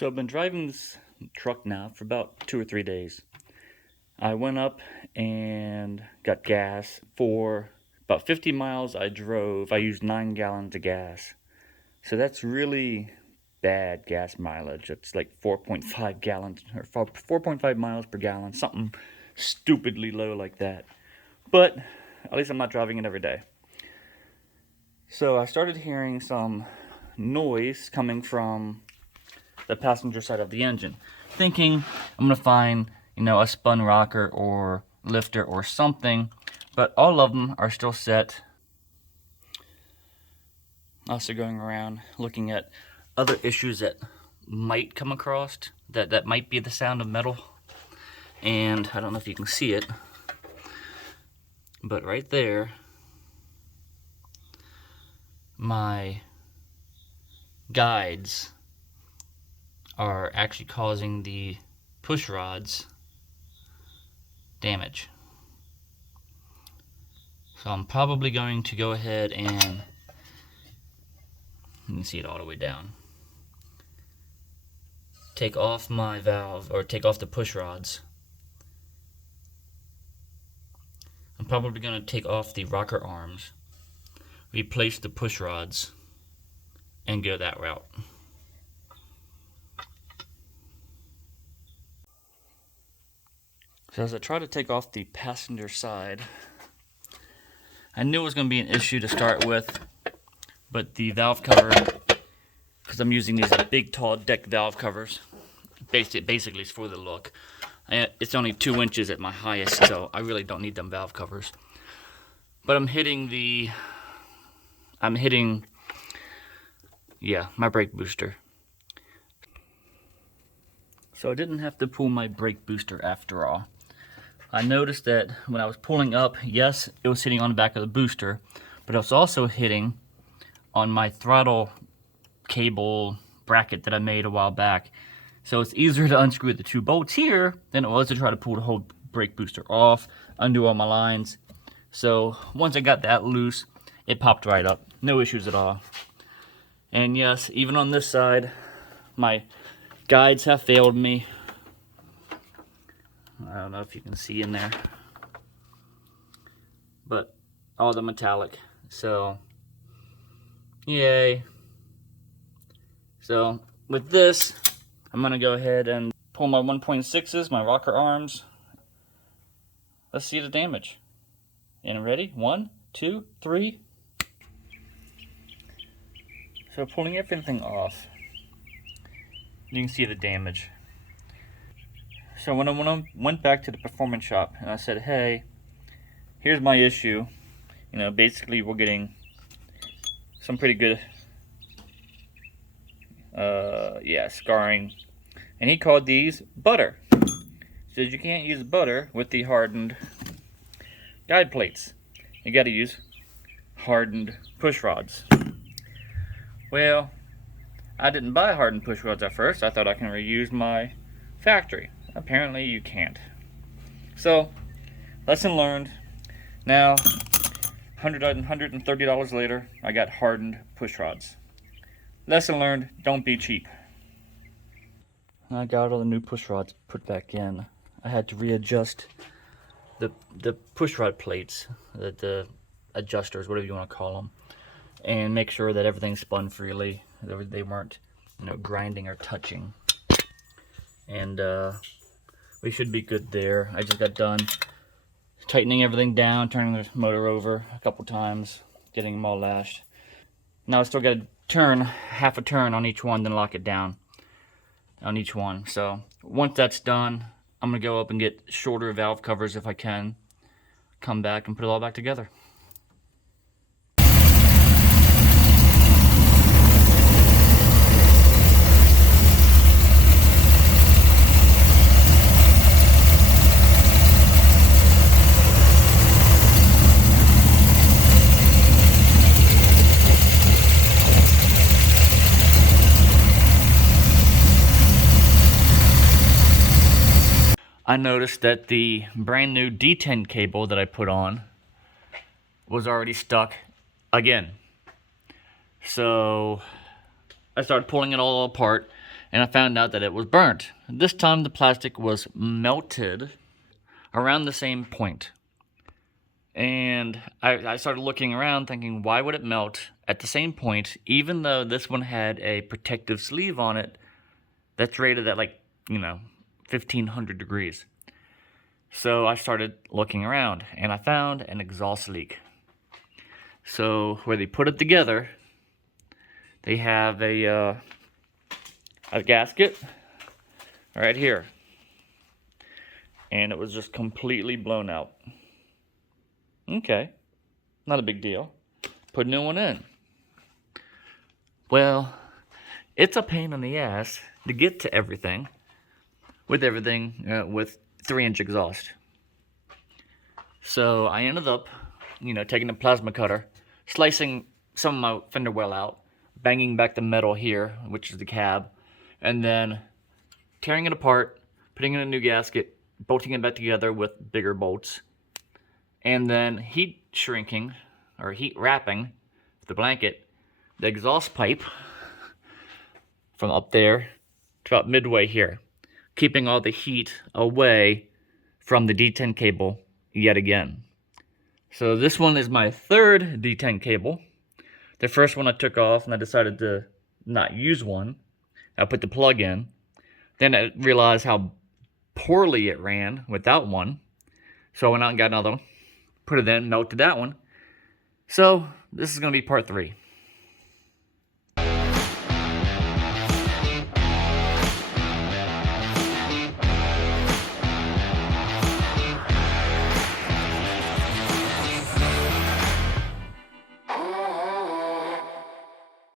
So I've been driving this truck now for about 2 or 3 days. I went up and got gas. For about 50 miles I drove, I used 9 gallons of gas. So that's really bad gas mileage. It's like 4.5 gallons or 4.5 miles per gallon, something stupidly low like that. But at least I'm not driving it every day. So I started hearing some noise coming from the passenger side of the engine, thinking I'm gonna find, a spun rocker or lifter or something, but all of them are still set. Also going around looking at other issues that might come across, that might be the sound of metal. And I don't know if you can see it, but right there, my guides are actually causing the push rods damage. So I'm probably going to go ahead and you can see it all the way down. Take off my valve, or take off the push rods. I'm probably going to take off the rocker arms, replace the push rods, and go that route. So as I try to take off the passenger side, I knew it was going to be an issue to start with, but the valve cover, because I'm using these big tall deck valve covers, basically it's for the look. It's only 2 inches at my highest, so I really don't need them valve covers. But I'm hitting my brake booster. So I didn't have to pull my brake booster after all. I noticed that when I was pulling up, yes, it was hitting on the back of the booster, but it was also hitting on my throttle cable bracket that I made a while back. So it's easier to unscrew the 2 bolts here than it was to try to pull the whole brake booster off, undo all my lines. So once I got that loose, it popped right up. No issues at all. And yes, even on this side, my guides have failed me. I don't know if you can see in there, but all the metallic. So yay. So with this, I'm gonna go ahead and pull my 1.6s, my rocker arms. Let's see the damage. And ready? 1, 2, 3. So pulling everything off, you can see the damage. So when I went back to the performance shop and I said, hey, here's my issue. Basically we're getting some pretty good scarring. And he called these butter. He says you can't use butter with the hardened guide plates. You gotta use hardened push rods. Well, I didn't buy hardened push rods at first. I thought I can reuse my factory. Apparently you can't. So, lesson learned. Now, $130 later, I got hardened push rods. Lesson learned, don't be cheap. I got all the new push rods put back in. I had to readjust the push rod plates, the adjusters, whatever you want to call them, and make sure that everything spun freely. They weren't, grinding or touching. And we should be good there. I just got done tightening everything down, turning the motor over a couple times, getting them all lashed. Now I still got to turn half a turn on each one, then lock it down on each one. So once that's done, I'm gonna go up and get shorter valve covers if I can, come back and put it all back together. I noticed that the brand new D10 cable that I put on was already stuck again. So I started pulling it all apart, and I found out that it was burnt. This time the plastic was melted around the same point. And I started looking around thinking, why would it melt at the same point, even though this one had a protective sleeve on it that's rated at, like, 1500 degrees. So I started looking around and I found an exhaust leak. So where they put it together, they have a gasket right here. And it was just completely blown out. Okay, not a big deal. Put a new one in. Well, it's a pain in the ass to get to everything with 3-inch exhaust. So I ended up, taking a plasma cutter, slicing some of my fender well out, banging back the metal here, which is the cab, and then tearing it apart, putting in a new gasket, bolting it back together with bigger bolts, and then heat wrapping the blanket, the exhaust pipe from up there to about midway here, keeping all the heat away from the D10 cable yet again. So this one is my third D10 cable. The first one I took off and I decided to not use one. I put the plug in. Then I realized how poorly it ran without one. So I went out and got another one. Put it in, melted that one. So this is going to be part 3.